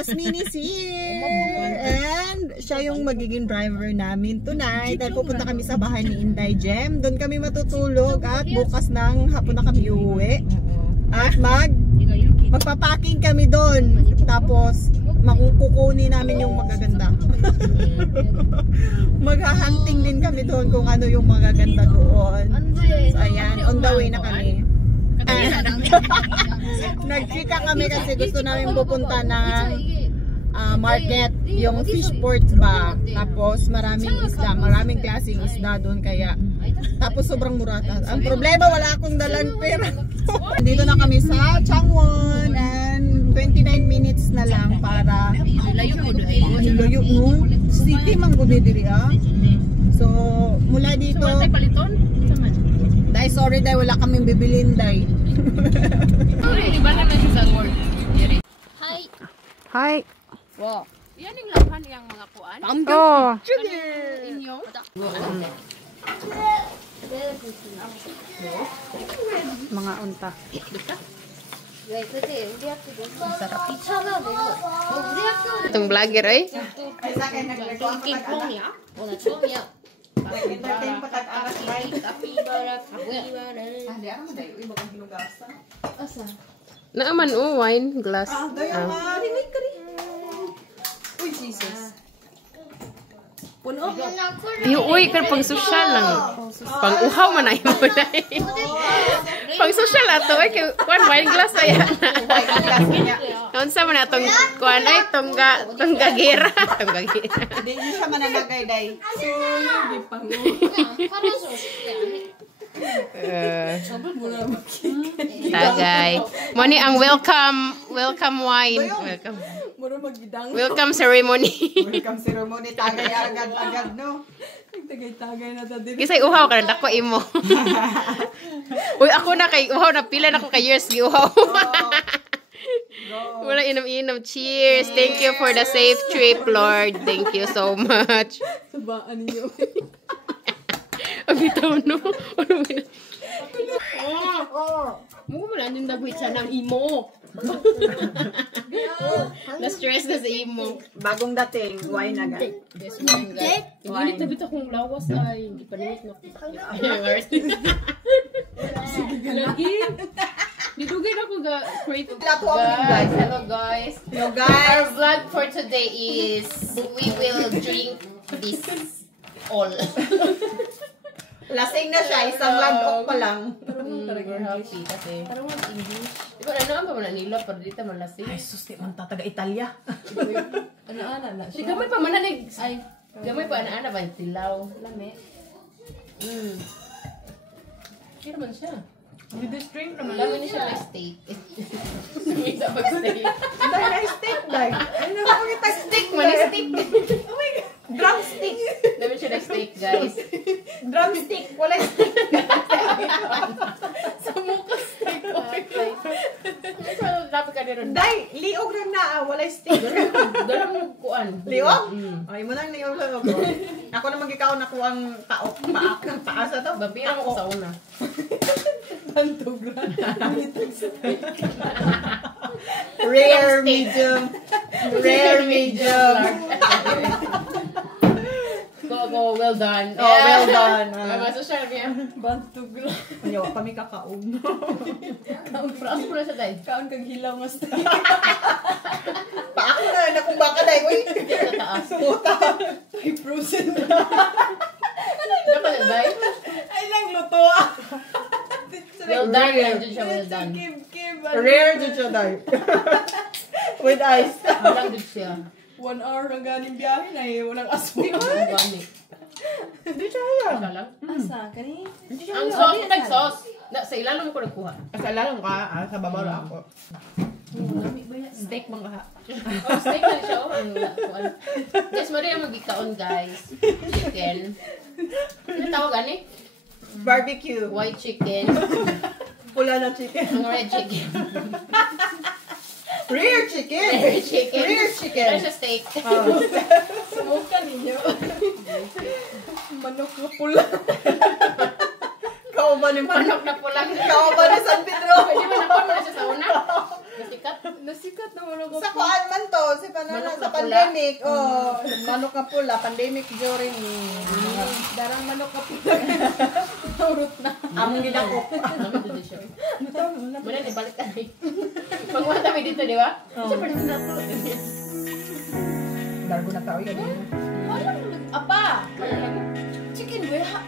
Jasmine is here! And siya yung magiging driver namin tonight. Dahil pupunta kami sa bahay ni Inday Jem. Doon kami matutulog at bukas ng hapon na kami uuwi. At magpapacking kami doon. Tapos makukunin namin yung magaganda. Maghahunting din kami doon kung ano yung magaganda doon. So ayan, on the way na kami. Nagchika kami kasi gusto namin pupunta ng market, yung fish port ba. Tapos maraming isda, maraming klaseng isda doon kaya. Tapos sobrang mura. Ang problema, wala akong dalang pera. Dito na kami sa Changwon and 29 minutes na lang para layo mo. City man gud diri So mula dito. Dai sorry dai wala kaming bibilin dai. Hi. Hi. Wow. Yan yung laman yang mga kuan. Oh. Inyo. Mga unta. Itong vlogger ay. Naaman wine glass. Uy, Jesus. Puno. Uy, kan pang social lang. Pang uhaw man ay mo na. Pang social ato ay kuan wine glass ay. Unsa man atong kuan ay tongga gira. Hindi siya mananagay dai. So, di pang. Tagay. Moni ang welcome wine. Welcome ceremony. Welcome ceremony tagay agad no. Tagay na ta diri. Kisay uhaw ka na dako imo. Uy ako na kay uhaw na pila na ko kay years gi uhaw. Wala inom-inom. Cheers. Thank you for the safe trip, Lord. Thank you so much. Sabaan niyo. Ang bitaw no. Mo mo lang yung dagwit sa nang imo. Na-stress na sa imo. Bagong dating, wine agad. Yes, wine guys. Hindi tabit akong lawas ay hindi pa nilit na. Lagi. Didugay na ko ga create. Guys, hello guys. Hello guys. Our vlog for today is we will drink this all. Lasing na siya, isang landok pa lang. We're happy kasi. Parang mga English. Diba, ano ba man nila? Pero dito man lasing. Ay, sus, di man taga Italia. Ano-ana na siya. Di gamay pa mananig. Ay, gamay pa ana-ana ba? Tilaw. Lame. Kira man siya. With this drink naman. Lame na siya like steak. May sa pag-steak. Dahil na steak, dahil. Ano na pakita steak? Mani steak. Oh my God. Drumstick. Lame siya like steak, guys. Drumstick. Wala steak. Sa mukha steak. Dapat ka nito. Dahil, liog rin na. Wala steak. Dalang mo kuan. Liog? Ay mo nang liog lang ako. Ako naman ikaw na kuwang taok. Paasa to. Babira mo ko sa una. Pantugran. Rare medium. Rare medium. Go, well done. Oh, well done. Masosyal niya. Bantugran. Ayaw, kami kakaon. Kaon mo na siya tayo. Kaon kang hilaw mas tayo. Paako na, nakong baka tayo. Uy, Sa taas. sumuta. Ay, frozen na. Ano ka na tayo? Ay, lang luto. Well done. Well done. Rare dun siya tayo. With ice. Walang dun siya. 1 hour na galing biyahe na eh. Walang aswang. Ang gani. Hindi siya yan. Wala lang. Asa, kani? Ang sauce, nag-sauce. Sa ilalim mo ko nagkuha. Sa lalang ka, sa babaw lang ako. Steak bang kaha? Oh, steak na siya. Guys, Maria magikaon, guys. Chicken. Ano tawag ani? Barbecue. White chicken. Pula na chicken. Ang red chicken. Rare chicken. Rare chicken. Rare chicken. Ano siya steak? Sumuka ninyo. Manok na pula. Kauban ni Manok na pulang. Kauban ni San Pedro. Pwede ba nakuha mo na siya sa una? Kasi Nasikat na wala Sa kuan man to, sa pandemic. Oh, manok na pula, pandemic during Darang manok ka pula. Urot na. among gidako. Namin dito siya. Muna ni balik ka rin. Pagmata mi dito, di ba? Siya pa rin nato. Largo na tao yun. Apa! Chicken weha.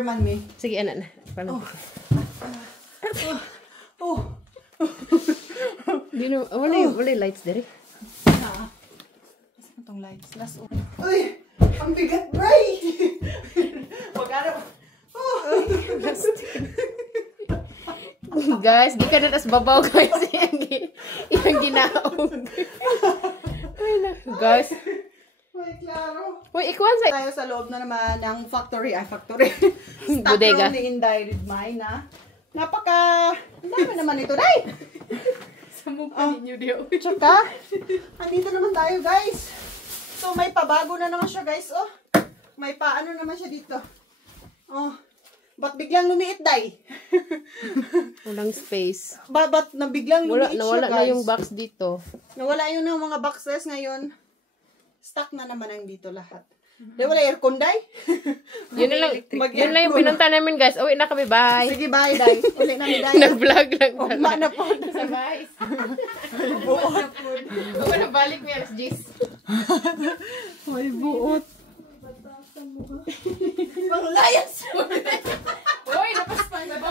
Man me. Sige, anak na. Paano? Wala lights dere. Kasi itong lights. Last one. Uy! Ang bigat, Bray! Pag-arap. Guys, di ka na tas babaw guys. Yung ginaog. Ay na. Guys. Uy, klaro. Uy, ikuan sa... Tayo sa loob na naman ng factory. Factory. Bodega. Stock room ni Inday Ridmay na. Napaka... Ang dami naman ito, Day! Sa mukha ninyo diyo. Tsaka, andito naman tayo, guys. So, may pabago na naman siya, guys. Oh, may paano naman siya dito. Oh, ba't biglang lumiit, Day? Walang space. Ba't na biglang lumiit siya, Nawala guys? na yung box dito. Nawala yun ng mga boxes ngayon. Stock na naman ang dito lahat. Di wala aircon, Day? Yun lang yung pinunta namin, guys. Uwi na kami, bye. Sige, bye, Day. Uli na ni Day. Nag-vlog lang. Ugma na po. Sa guys. Buot. Huwag na balik mo yung Gis. Ay, buot. Panglayas mo. Uy, napaspan na ba?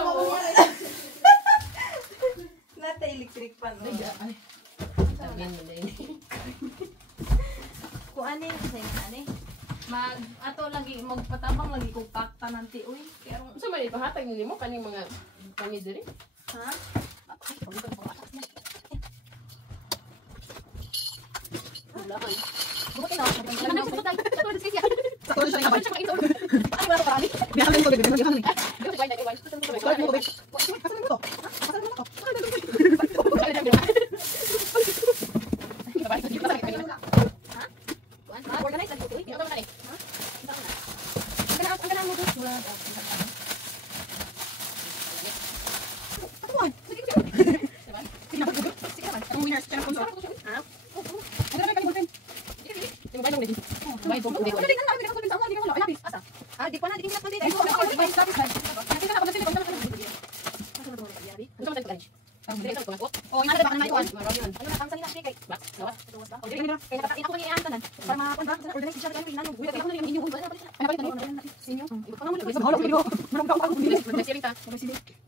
Nata electric pan. Ay. Sabihin mo na yun. Kung ano yung sa'yo, ato lagi, magpatabang lagi kung pakta nanti, uy. Kaya, So, may pahatag nila mo kaning mga diri? ha? Ay, pagod ang pangatak na.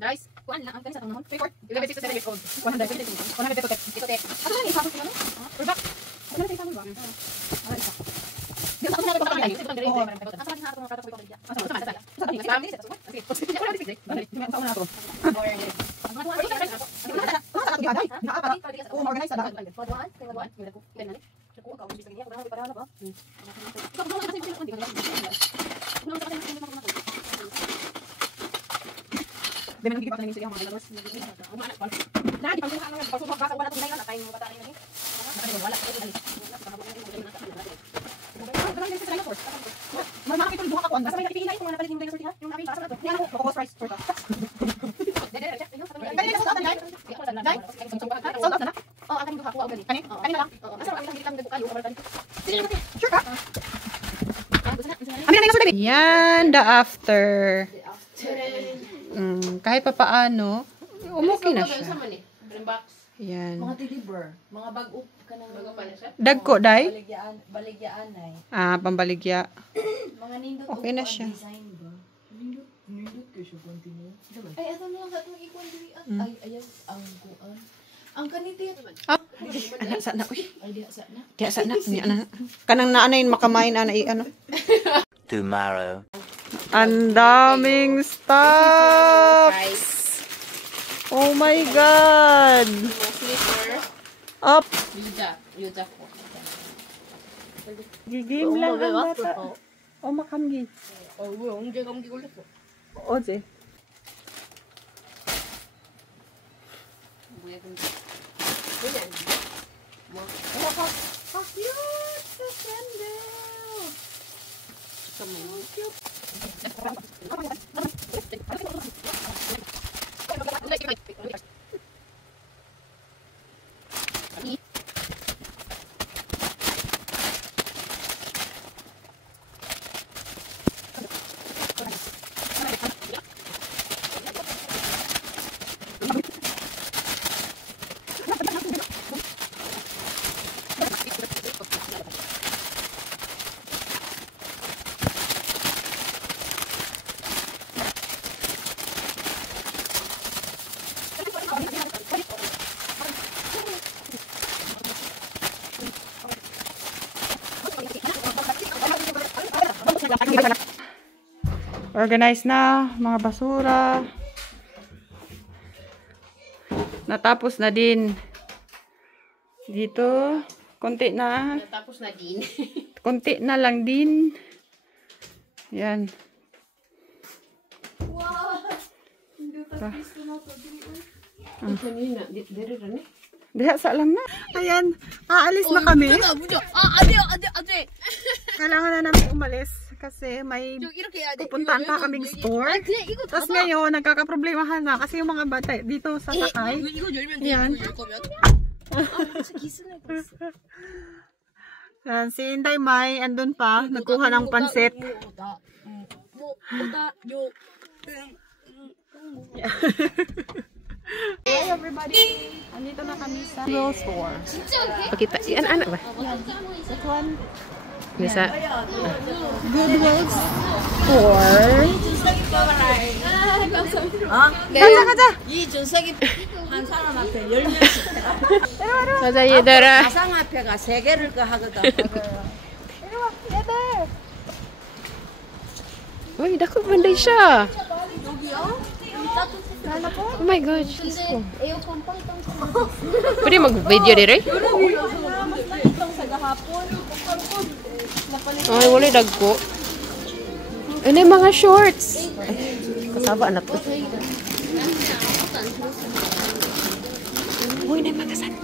Guys, kuan lang ang kanisa tong nahon. 1167 years old. 'Yan, the after. Kahit pa paano, umuki na siya. Yan. Mga deliver, mga bag-up ka nang Dagko, day? baligyaan ay. Pambaligya. Mga nindot Okay na siya. design ba? Nindot ko siya continue. Ay, ato na lang katong ikon diri. Ay, ayaw ang kuan. Ang kaniti. Ana sa na uy. Ay, di sa na. Diya sa na. Kanang naanayin makamain ana ano. Tomorrow. Ang daming stocks. Oh my God. Up. Yuda ko. Gigim lang ang bata. Oh, makamgi. Oh, ang jaga mo gigulat ko. Oje. How cute! Sa candle! So cute. Organize na mga basura. Natapos na din. Dito, konti na. Tapos na din. Konti na lang din. Yan. Wow! Hindi ka gusto na to. Kanina, diri rin eh. Diha sa lang na. Ayan, aalis na kami. Ade! Kailangan na namin umalis kasi may pupuntahan pa kaming store. Tapos ngayon, nagkakaproblemahan na kasi yung mga bata dito sa sakay. Yan. Yan, si Inday May, andun pa, nagkuha ng pansit. Hi everybody! Andito na kami sa Goodwill store. Pakita, yan anak ba? This one. Bisa. Goodwill store. 가자! 이 전세기 한 사람한테 10명씩 가자 얘들아. 가상화폐가 3개를 거 하거든. Uy, dako banday siya. Oh my gosh. Pwede mag-video dire? gahapon. Ay, wala dagko. Ano yung mga shorts? Ay, kasaba na to. Uy, na yung magasan.